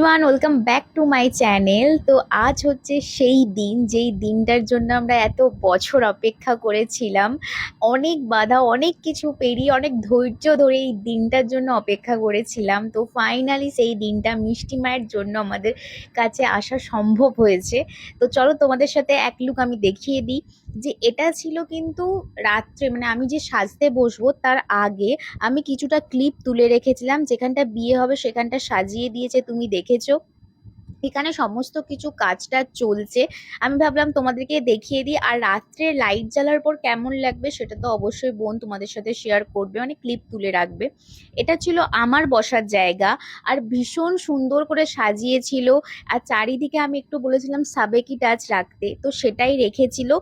Everyone, welcome back to my channel. তো আজ হচ্ছে সেই দিন যেই দিনটার জন্য আমরা এত বছর অপেক্ষা করেছিলাম। অনেক বাধা, অনেক কিছু পেরিয়ে, অনেক ধৈর্য ধরে এই দিনটার জন্য অপেক্ষা করেছিলাম। তো ফাইনালি সেই দিনটা মিষ্টি মায়ের জন্য আমাদের কাছে আসা সম্ভব হয়েছে। তো চলো তোমাদের সাথে এক লুক আমি দেখিয়ে দিই যে এটা ছিল কিন্তু রাত্রে, মানে আমি যে সাজতে বসবো তার আগে আমি কিছুটা ক্লিপ তুলে রেখেছিলাম। যেখানটা বিয়ে হবে সেখানটা সাজিয়ে দিয়েছে, তুমি দেখেছো। এখানে সমস্ত কিছু কাজটা চলছে। আমি ভাবলাম তোমাদেরকে দেখিয়ে দিই। আর রাত্রে লাইট জ্বালার পর কেমন লাগবে সেটা তো অবশ্যই বোন তোমাদের সাথে শেয়ার করবে, মানে ক্লিপ তুলে রাখবে। এটা ছিল আমার বসার জায়গা, আর ভীষণ সুন্দর করে সাজিয়েছিল। আর চারিদিকে আমি একটু বলেছিলাম সাবেকি টাচ রাখতে, তো সেটাই রেখেছিল।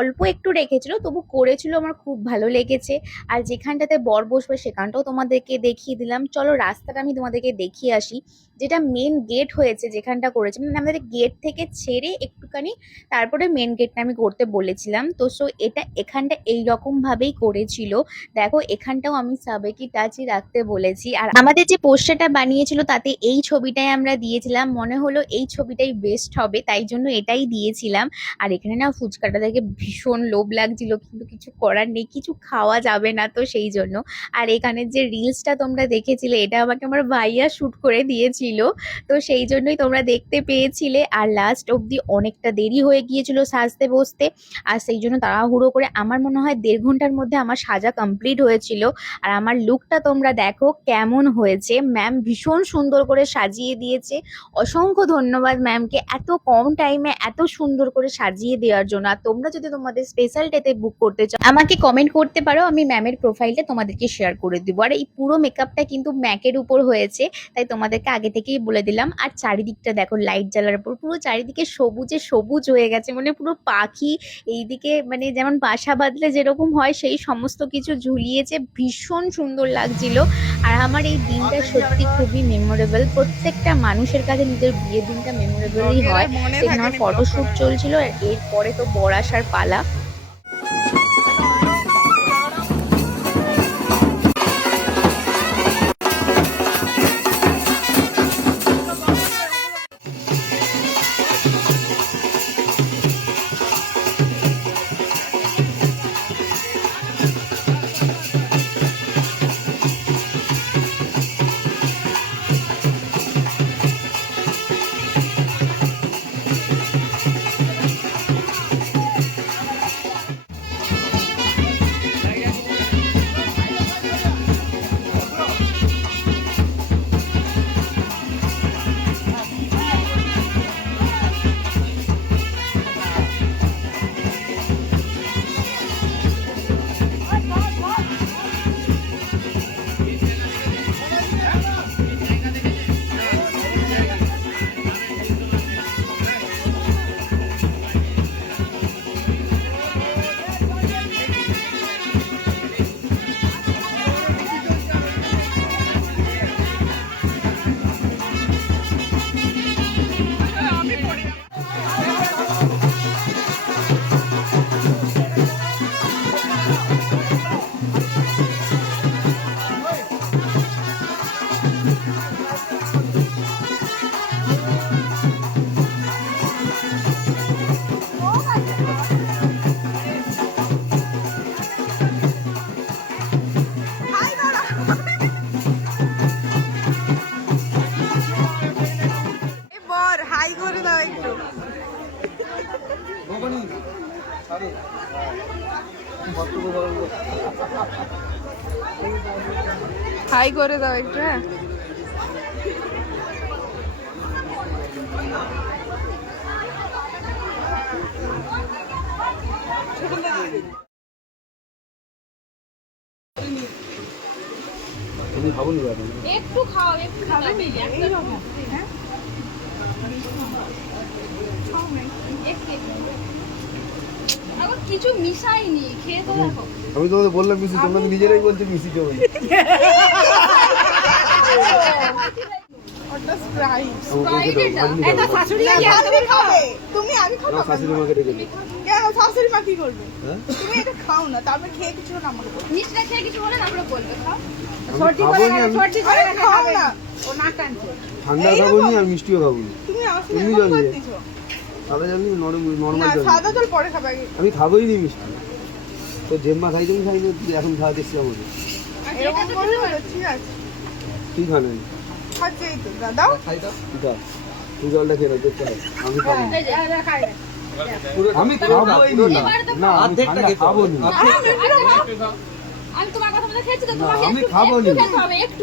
অল্প একটু রেখেছিল, তবু করেছিল, আমার খুব ভালো লেগেছে। আর যেখানটাতে বর বসবে সেখানটাও তোমাদেরকে দেখিয়ে দিলাম। চলো রাস্তাটা আমি তোমাদেরকে দেখিয়ে আসি। যেটা মেন গেট হয়েছে যেখানটা করেছে, মানে আমাদের গেট থেকে ছেড়ে একটুখানি তারপরে মেন গেটটা আমি করতে বলেছিলাম। তো সো এটা এখানটা এইরকম ভাবেই করেছিল। দেখো এখানটাও আমি সাবেকি টাচই রাখতে বলেছি। আর আমাদের যে পোস্টারটা বানিয়েছিল তাতে এই ছবিটাই আমরা দিয়েছিলাম, মনে হলো এই ছবিটাই বেস্ট হবে, তাই জন্য এটাই দিয়েছিলাম। আর এখানে না ফুচকাটা দেখে ভীষণ লোভ লাগছিল, কিন্তু কিছু করার নেই, কিছু খাওয়া যাবে না তো সেই জন্য। আর এখানে যে রিলসটা তোমরা দেখেছিলে এটা আমাকে আমার ভাইয়া শুট করে দিয়েছিল, তো সেই জন্যই তোমরা দেখতে পেয়েছিলে। আর লাস্ট অবধি অনেকটা দেরি হয়ে গিয়েছিল সাজতে বসতে, আর সেই জন্য তাড়াহুড়ো করে আমার মনে হয় 1.5 ঘন্টার মধ্যে আমার সাজা কমপ্লিট হয়েছিল। আর আমার লুকটা তোমরা দেখো কেমন হয়েছে। ম্যাম ভীষণ সুন্দর করে সাজিয়ে দিয়েছে। অসংখ্য ধন্যবাদ ম্যামকে এত কম টাইমে এত সুন্দর করে সাজিয়ে দেওয়ার জন্য। আর তোমরা যদি তোমাদের স্পেশাল ডেতে বুক করতে চাও আমাকে কমেন্ট করতে পারো, আমি ম্যামের প্রোফাইলটা তোমাদেরকে শেয়ার করে দেবো। আর এই পুরো মেকআপটা কিন্তু ম্যাকের উপর হয়েছে, তাই তোমাদেরকে আগে থেকেই বলে দিলাম। আর চারিদিকটা দেখো লাইট জ্বালার পর পুরো চারিদিকে সবুজে সবুজ হয়ে গেছে, মানে পুরো পাখি এইদিকে, মানে যেমন বাসা বাঁধলে যেরকম হয় সেই সমস্ত কিছু ঝুলিয়েছে, ভীষণ সুন্দর লাগছিল। আর আমার এই দিনটা সত্যি খুবই মেমোরেবল। প্রত্যেকটা মানুষের কাছে নিজের বিয়ের দিনটা মেমোরেবলই হয়। সেখানে আমার ফটোশ্যুট চলছিল, আর এরপরে তো বর আসার পালা। হাই করে দাও একটু। হ্যাঁ একটু খাও, একটু খাবেন কিছু মিশাইনি, খেয়ে তো দেখো। আমি তোমাদের বললাম মিশি, তোমরা নিজেরাই বলছো মিশি কেউ। ওটা স্প্রাইট। Sprite এটা। আমি এটা খাবো। শাশুড়ি না, আগে আনতে শাশুড়ি পারবে। খাবে। তুমি আগে খাও না, না। শাশুড়ি মাকে ডেকে দিই। কেন শাশুড়ি মা কি করবে? হ্যাঁ? তুমি এটা খাও না, তারপর খেয়ে কিছু না আমাকে বলো। মিষ্টিটা খেয়ে কিছু হলে তারপরে বলবে, খাও। আমি খাবো নি, আমি আরে খাও না। ও নাক টানছে। ঠান্ডা এইরকম। খাবো নি, আর মিষ্টিও খাবো নি। তুমি আমার সাথে এমনি এরকম জল দিয়ে। করতেছো। সাদা জল নিয়ে না, নর্মাল জল সাদা নিই। জল পরে খাবে আগে। আমি খাবোই নি মিষ্টি। তো জেম্মা খাইতে আমি খাইনি, তুই এখন খাওয়াতে এসছি আমাকে। আর এরকম এটা তো করলে খেতে হলো, পারবে। ঠিক আছে। তুই খানে খাচ্ছে এই তো, দাও। তুই জলটা খেয়ে নাও, দেখতে হবে। আমি খাবো না। এই যে, আর খাই না। আমি খাবোই নি। এবারে তো না, আমি ঠান্ডা খাবো নি। আমি তোমার কথা মতো খেয়েছি তো, না, তোমাকে আমি একটু খাবো একটু নি। খেতে হবে, একটু